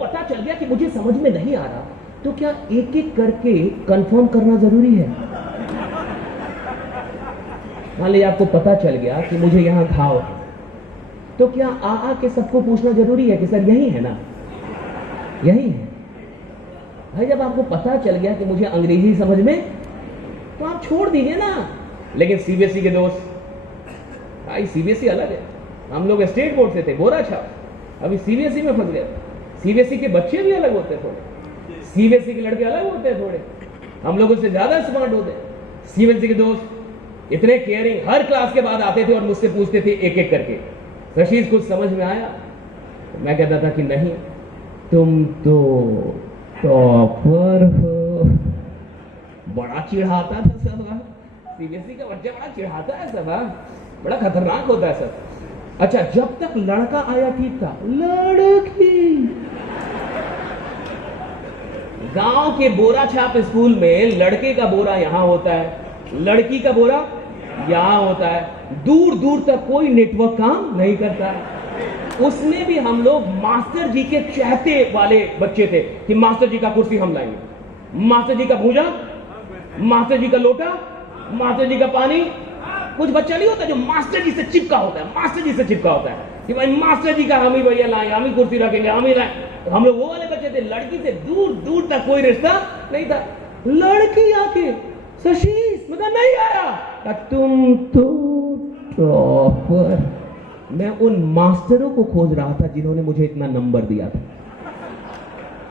पता चल गया कि मुझे समझ में नहीं आ रहा, तो क्या एक एक करके कंफर्म करना जरूरी है? मान लीजिए आपको पता चल गया कि मुझे यहां घाव है, तो क्या आ के सबको पूछना जरूरी है कि सर यही है ना, यही है? भाई जब आपको पता चल गया कि मुझे अंग्रेजी समझ में, तो आप छोड़ दीजिए ना। लेकिन सीबीएसई के दोस्त, भाई सीबीएसई अलग है, हम लोग स्टेट बोर्ड से थे, बोरा छाप, अभी सीबीएसई में फंस गए। सीबीएसई के बच्चे भी अलग होते हैं थोड़े, सीबीएसई के लड़के अलग होते हैं थोड़े, हम लोगों से ज्यादा स्मार्ट होते हैं। सीबीएसई के दोस्त इतने केयरिंग, हर क्लास के बाद आते थे और मुझसे पूछते थे एक एक करके, रशीद कुछ समझ में आया? तो मैं कहता था कि नहीं, तुम तो टॉपर हो। बड़ा चिढ़ाता था सब, सीबीएसई का बच्चा बड़ा चिढ़ाता है सब, बड़ा खतरनाक होता है सब। अच्छा, जब तक लड़का आया ठीक था, लड़की गांव के बोरा छाप स्कूल में लड़के का बोरा यहां होता है, लड़की का बोरा यहां होता है, दूर दूर तक कोई नेटवर्क काम नहीं करता है। उसमें भी हम लोग मास्टर जी के चाहते वाले बच्चे थे कि मास्टर जी का कुर्सी हम लाएंगे, मास्टर जी का भूजा, मास्टर जी का लोटा, मास्टर जी का पानी। कुछ बच्चा नहीं होता जो मास्टर जी से चिपका होता है, मास्टर जी से चिपका होता है कि भाई मास्टर जी का हम ही भैया लाएंगे, हम ही कुर्सी रखेंगे, हम ही लाएंगे। हम लोग वो वाले बच्चे थे, लड़की से दूर दूर तक कोई रिश्ता नहीं था। लड़की आके शशीष मतलब नहीं आया, तुम तो टॉपर। मैं उन मास्टरों को खोज रहा था जिन्होंने मुझे इतना नंबर दिया था।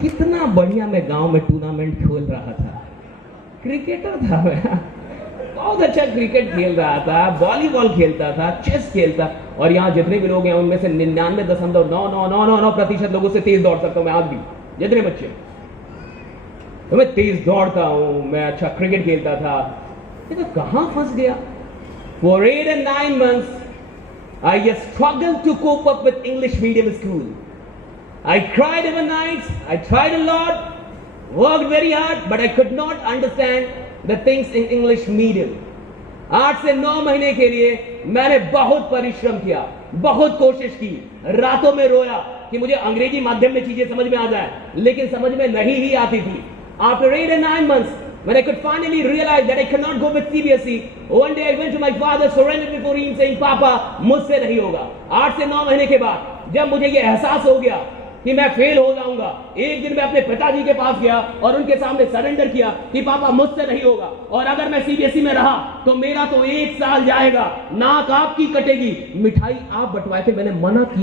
कितना बढ़िया मैं गांव में टूर्नामेंट खेल रहा था, क्रिकेटर था मैं, बहुत अच्छा क्रिकेट खेल रहा था, वॉलीबॉल खेलता था, चेस खेलता, और यहाँ जितने भी लोग हैं उनमें से 99.999% लोगों से तेज दौड़ सकता हूं मैं आज भी, जितने बच्चे, तो मैं तेज दौड़ता हूं, मैं अच्छा क्रिकेट खेलता था। तो कहां फंस गया? For 8 and 9 months I just struggled to cope up with English medium school. I cried over nights, I tried a lot, worked very hard, but I could not understand the things in English medium. 8 से 9 महीने के लिए मैंने बहुत परिश्रम किया, बहुत कोशिश की, रातों में रोया कि मुझे अंग्रेजी माध्यम में चीजें समझ में आ जाए, लेकिन समझ में नहीं ही आती थी। After 8 and 9 months, when I could finally realize that I cannot go with CBSE, one day I went to my father, surrendered before him, saying, "पापा, मुझसे नहीं होगा।" 8 से 9 महीने के बाद जब मुझे ये एहसास हो गया कि मैं फेल हो जाऊंगा, एक दिन मैं अपने पिताजी के पास गया और उनके सामने सरेंडर किया कि पापा मुझसे नहीं होगा, और अगर मैं सीबीएसई में रहा तो मेरा तो 1 साल जाएगा, नाक आपकी कटेगी। मिठाई आप बंटवाए थे, मैंने मना किया